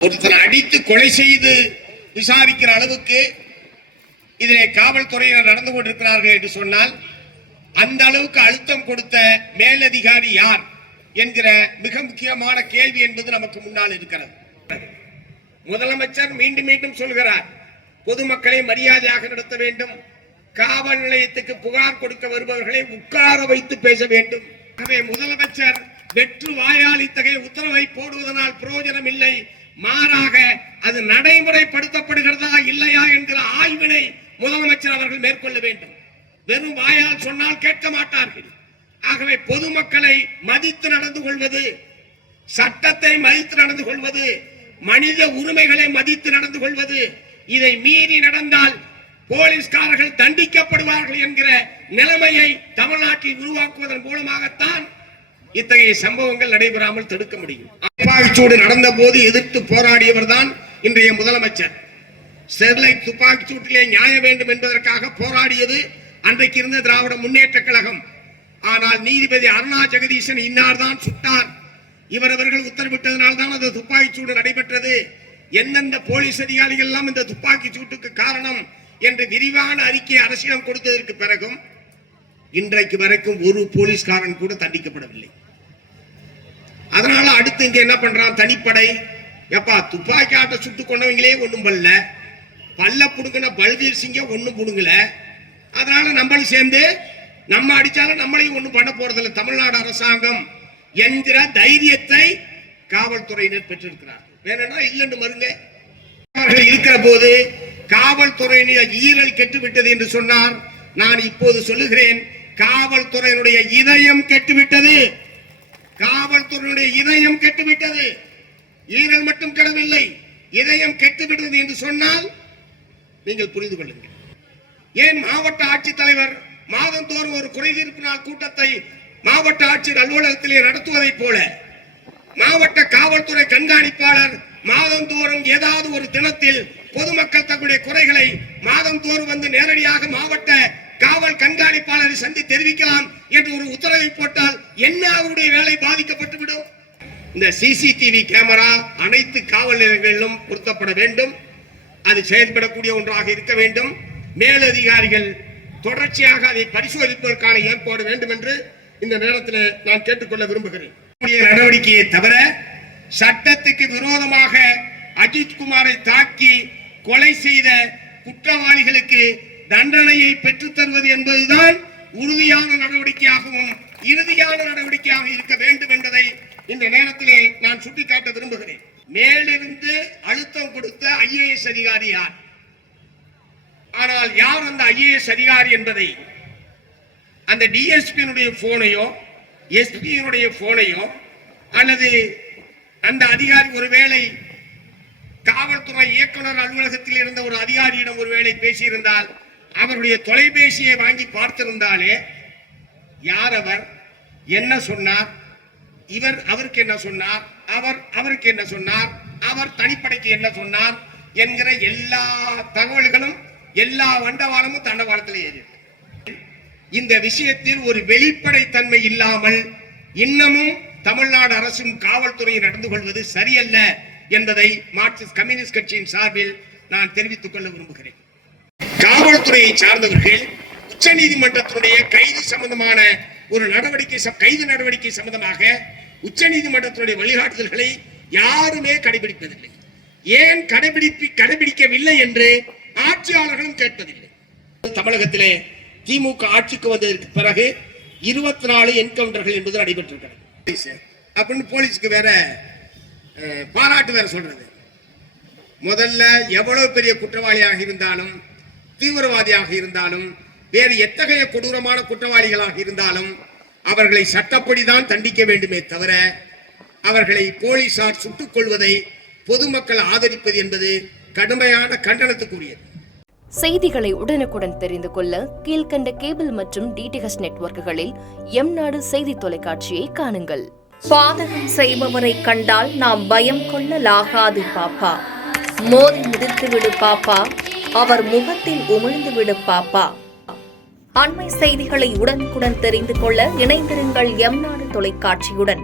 ஒருத்தனை அடித்து கொலை செய்து விசாரிக்கிற அளவுக்கு இதிலே காவல்துறையினர் நடந்து கொண்டிருக்கிறார்கள் என்று சொன்னால் அந்த அளவுக்கு அழுத்தம் கொடுத்த மேலதிகாரி யார் என்கிற மிக முக்கியமான கேள்வி என்பது நமக்கு முன்னால் இருக்கிறது. முதலமைச்சர் மீண்டும் மீண்டும் சொல்கிறார், பொதுமக்களை மரியாதையாக நடத்த வேண்டும், காவல் நிலையத்துக்கு புகார் கொடுக்க வருபவர்களை உட்கார வைத்து பேச வேண்டும். முதலமைச்சர் வெற்று வாயால் இத்தகைய உத்தரவை போடுவதனால் பிரயோஜனம் இல்லை, மாறாக அது நடைமுறைப்படுத்தப்படுகிறதா இல்லையா என்கிற ஆய்வினை முதலமைச்சர் அவர்கள் மேற்கொள்ள வேண்டும். வெறும் வாயால் சொன்னால் கேட்க மாட்டார்கள். ஆகவே பொதுமக்களை மதித்து நடந்து கொள்வது, சட்டத்தை மதித்து நடந்து கொள்வது, மனித உரிமைகளை மதித்து நடந்து கொள்வது, இதை மீறி நடந்தால் போலீஸ்காரர்கள் தண்டிக்கப்படுவார்கள் என்கிற நிலைமையை தமிழ்நாட்டில் உருவாக்குவதன் மூலமாகத்தான் இத்தகைய சம்பவங்கள் நடைபெறாமல் தடுக்க முடியும். துப்பாக்கிச்சூடு நடந்த போது எதிர்த்து போராடியவர் தான் இன்றைய முதலமைச்சர். ஸ்டெர்லைட் துப்பாக்கிச்சூட்டிலே நியாயம் வேண்டும் என்பதற்காக போராடியது அன்றைக்கு இருந்த திராவிட முன்னேற்ற கழகம். ஆனால் நீதிபதி அருணா ஜெகதீசன் இன்னார் தான் சுட்டார், இவர்கள் உத்தரவிட்டதனால் தான் அந்த துப்பாக்கிச்சூடு நடைபெற்றது, எந்தெந்த போலீஸ் அதிகாரிகள் எல்லாம் இந்த துப்பாக்கி சூட்டுக்கு காரணம் என்று விரிவான அறிக்கை அரசிடம் கொடுத்ததற்கு பிறகும் இன்றைக்கு வரைக்கும் ஒரு போலீஸ்காரன் கூட தண்டிக்கப்படவில்லை. அதனால அடுத்து இங்க என்ன பண்றான் தனிப்படை, எப்பா துப்பாக்கி ஆட்ட சுட்டு கொண்டவங்களே ஒண்ணும் பண்ணல, பல்ல புடுங்கின பல்வீர் சிங்க ஒண்ணும் புடுங்கல, அதனால நம்மளும் சேர்ந்து நம்ம அடிச்சாலும் நம்மளையும் ஒண்ணும் பண்ண போறதில்லை தமிழ்நாடு அரசாங்கம் என்கிற தைரியத்தை காவல்துறையினர் பெற்றிருக்கிறார். வேணும்னா இல்லைன்னு மருங்க இருக்கிற போது காவல்துறையினர் ஈரல் கெட்டுவிட்டது என்று சொன்னார். நான் இப்போது சொல்லுகிறேன், காவல்துறையினுடைய இதயம் கெட்டுவிட்டது, காவல்துறையினுடைய இதயம் கெட்டுவிட்டது. ஈரல் மட்டும் கெடவில்லை, இதயம் கெட்டுவிட்டது என்று சொன்னால் நீங்கள் புரிந்து கொள்ளுங்கள். ஏன் மாவட்ட ஆட்சித்தலைவர் மாதந்தோறும் ஒரு குறைதீர்ப்பு நாள் கூட்டத்தை மாவட்ட ஆட்சியர் அலுவலகத்திலே நடத்துவதை போல மாவட்ட காவல்துறை கண்காணிப்பாளர் மாதந்தோறும் ஏதாவது ஒரு தினத்தில் பொதுமக்கள் தங்களுடைய குறைகளை மாதந்தோறும் வந்து நேரடியாக மாவட்ட காவல் கண்காணிப்பாளரை சந்தி தெரிவிக்கலாம் என்று ஒரு உத்தரவை போட்டால் என்ன அவருடைய வேலை பாதிக்கப்பட்டுவிடும். இந்த சிசிடிவி கேமரா அனைத்து காவல் நிலையங்களிலும் பொருத்தப்பட வேண்டும், அது செயல்படக்கூடிய ஒன்றாக இருக்க வேண்டும். மேலதிகாரிகள் தொடர்ச்சியாக அதை பரிசோதிப்பதற்கான ஏற்பாடு வேண்டும் என்று இந்த நேரத்தில் நான் கேட்டுக்கொள்ள விரும்புகிறேன். நடவடிக்கையை தவிர சட்டத்துக்கு விரோதமாக அஜித்குமாரை தாக்கி கொலை செய்த குற்றவாளிகளுக்கு தண்டனையை பெற்றுத் தருவது என்பதுதான் உறுதியான நடவடிக்கையாகவும் இறுதியான நடவடிக்கையாக இருக்க வேண்டும் என்பதை இந்த நேரத்திலே நான் சுட்டிக்காட்ட விரும்புகிறேன். மேலிருந்து அழுத்தம் கொடுத்த ஐஏஎஸ் அதிகாரி யார்? ஆனால் யார் அந்த ஐஏஎஸ் அதிகாரி என்பதை அந்த டிஎஸ்பியினுடைய போனையோ எஸ்பியினுடைய போனையோ அல்லது அந்த அதிகாரி ஒருவேளை காவல்துறை இயக்குனர் அலுவலகத்தில் இருந்த ஒரு அதிகாரியிடம் ஒருவேளை பேசியிருந்தால் அவருடைய தொலைபேசியை வாங்கி பார்த்திருந்தாலே யார் அவர், என்ன சொன்னார், இவர் அவருக்கு என்ன சொன்னார், அவர் அவருக்கு என்ன சொன்னார், அவர் தனிப்படைக்கு என்ன சொன்னார் என்கிற எல்லா தகவல்களும் எல்லா வண்டவாளமும் தண்டவாளத்தில் ஏறி இந்த விஷயத்தில் ஒரு வெளிப்படைத்தன்மை இல்லாமல் இன்னமும் தமிழ்நாடு அரசும் காவல்துறை நடந்து கொள்வது சரியல்ல என்பதை மார்க்சிஸ்ட் கம்யூனிஸ்ட் கட்சியின் சார்பில் நான் தெரிவித்துக் கொள்ள விரும்புகிறேன். காவல்துறையை சார்ந்தவர்கள் உச்ச நீதிமன்றத்தினுடைய கைது சம்பந்தமான ஒரு கைது நடவடிக்கை சம்பந்தமாக உச்ச நீதிமன்றத்தினுடைய வழிகாட்டுதல்களை யாருமே கடைபிடிப்பதில்லை. ஏன் கடைபிடிக்கவில்லை என்று ஆட்சியாளர்களும் கேட்பதில்லை. தமிழகத்திலே திமுக ஆட்சிக்கு வந்ததற்கு பிறகு 24 என்கவுண்டர்கள் என்பது நடைபெற்றிருக்கிறது. அப்படின்னு போலீஸ்க்கு வேற பாராட்டு வேற சொல்றது. முதல்ல எவ்வளவு பெரிய குற்றவாளியாக இருந்தாலும், தீவிரவாதியாக இருந்தாலும், வேறு எத்தகைய கொடூரமான குற்றவாளிகளாக இருந்தாலும் அவர்களை சட்டப்படிதான் தண்டிக்க வேண்டுமே தவிர அவர்களை போலீசார் சுட்டுக் கொள்வதை பொதுமக்கள் ஆதரிப்பது என்பது கடுமையான கண்டனத்துக்குரியது. செய்திகளை உடனுக்குடன் தெரிந்து கொள்ள கீழ்கண்ட கேபிள் மற்றும் டிடிஎச் நெட்வொர்க்குகளில் எம்நாடு செய்தி தொலைக்காட்சியை காணுங்கள். பாதகம் செய்பவரை கண்டால் நாம் பயம் கொள்ளலாகாது பாப்பா, மோதி மிதித்து விடு பாப்பா, அவர் முகத்தில் உமிழ்ந்து விடு பாப்பா. அண்மை செய்திகளை உடனுக்குடன் தெரிந்து கொள்ள இணைந்திருங்கள் எம்நாடு தொலைக்காட்சியுடன்.